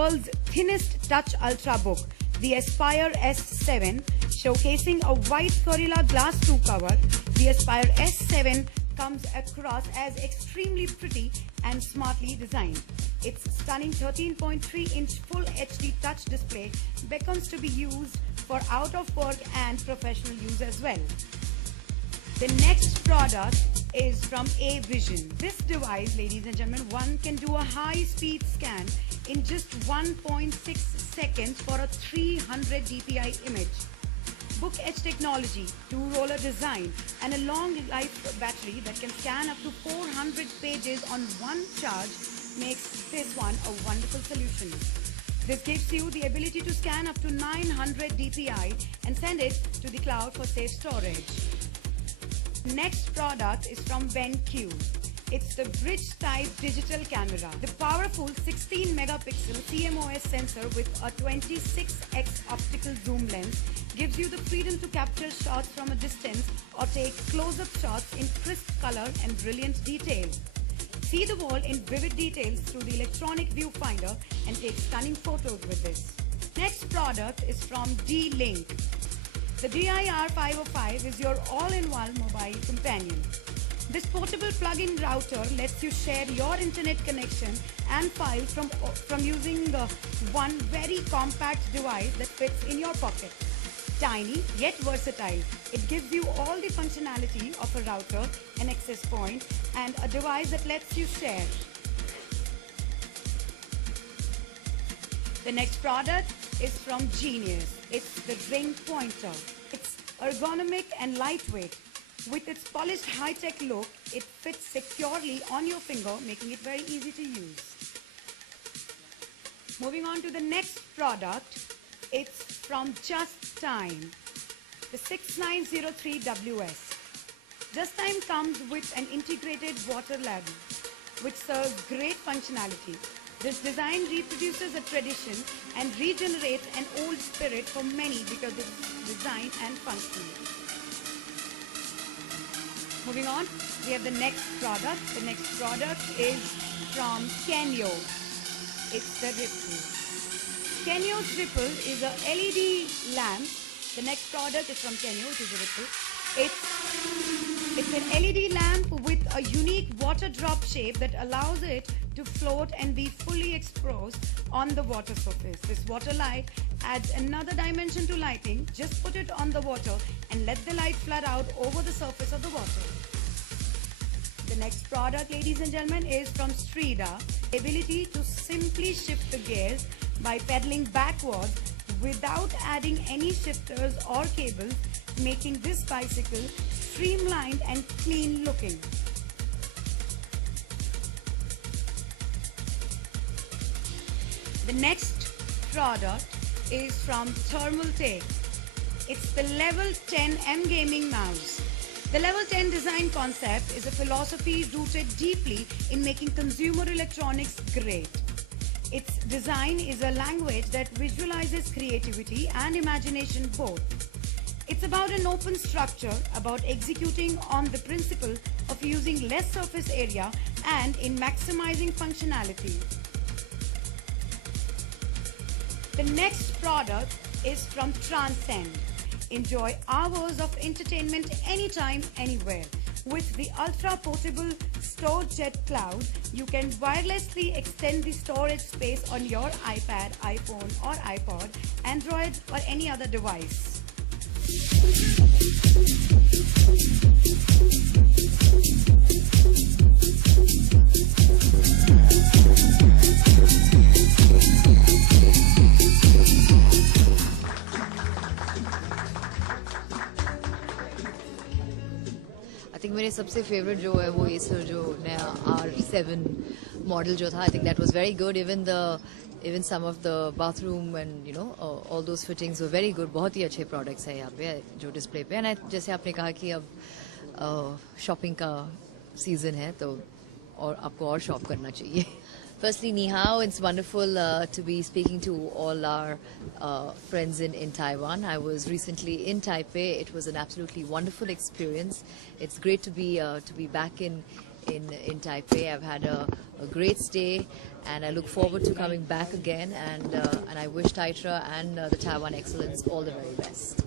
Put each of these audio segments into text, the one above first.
World's thinnest touch ultrabook, the Aspire S7, showcasing a white Gorilla Glass 2 cover. The Aspire S7 comes across as extremely pretty and smartly designed. Its stunning 13.3-inch Full HD touch display beckons to be used for out-of-work and professional use as well. The next product is from A-Vision. This device, ladies and gentlemen, one can do a high-speed scan in just 1.6 seconds for a 300 dpi image. Book Edge technology, two-roller design, and a long life battery that can scan up to 400 pages on one charge makes this one a wonderful solution. This gives you the ability to scan up to 900 dpi and send it to the cloud for safe storage. Next product is from BenQ. It's the bridge type digital camera. The powerful 16 megapixel CMOS sensor with a 26x optical zoom lens gives you the freedom to capture shots from a distance or take close-up shots in crisp color and brilliant detail. See the wall in vivid details through the electronic viewfinder and take stunning photos with this. Next product is from D-Link. The DIR505 is your all-in-one mobile companion. This portable plug-in router lets you share your internet connection and files from using one very compact device that fits in your pocket. Tiny yet versatile, it gives you all the functionality of a router, an access point, and a device that lets you share. The next product is from Genius. It's the Ring Pointer. It's ergonomic and lightweight. With its polished high-tech look, it fits securely on your finger, making it very easy to use. Moving on to the next product, it's from Just Time, the 6903WS. Just Time comes with an integrated water ladle, which serves great functionality. This design reproduces a tradition and regenerates an old spirit for many because of its design and function. Moving on, we have the next product. The next product is from Kenyo. It's the Ripple. Kenyo's Ripple is a LED lamp. The next product is from Kenyo, which is a Ripple. It's an LED lamp with a unique water drop shape that allows it to float and be fully exposed on the water surface. This water light adds another dimension to lighting. Just put it on the water and let the light flood out over the surface of the water. The next product, ladies and gentlemen, is from Strida. The ability to simply shift the gears by pedaling backwards without adding any shifters or cables, making this bicycle streamlined and clean looking. The next product is from Thermaltake. It's the Level 10 M Gaming Mouse. The Level 10 design concept is a philosophy rooted deeply in making consumer electronics great. Its design is a language that visualizes creativity and imagination both. It's about an open structure, about executing on the principle of using less surface area and in maximizing functionality. The next product is from Transcend. Enjoy hours of entertainment anytime, anywhere. With the ultra-portable StoreJet Cloud, you can wirelessly extend the storage space on your iPad, iPhone or iPod, Android or any other device. I think मेरे सबसे favorite जो है वो Acer जो नया R7 model जो था, I think that was very good. Even some of the bathroom and all those fittings were very good. बहुत ही अच्छे products हैं यहाँ पे जो display पे. And जैसे आपने कहा कि अब shopping का season है तो और आपको और shop करना चाहिए. Firstly, ni hao. It's wonderful to be speaking to all our friends in Taiwan. I was recently in Taipei. It was an absolutely wonderful experience. It's great to be back in in Taipei. I've had a great stay, and I look forward to coming back again. And I wish Taitra and the Taiwan Excellence all the very best.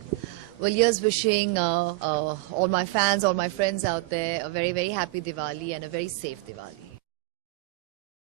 Well, here's wishing all my fans, all my friends out there a very, very happy Diwali and a very safe Diwali.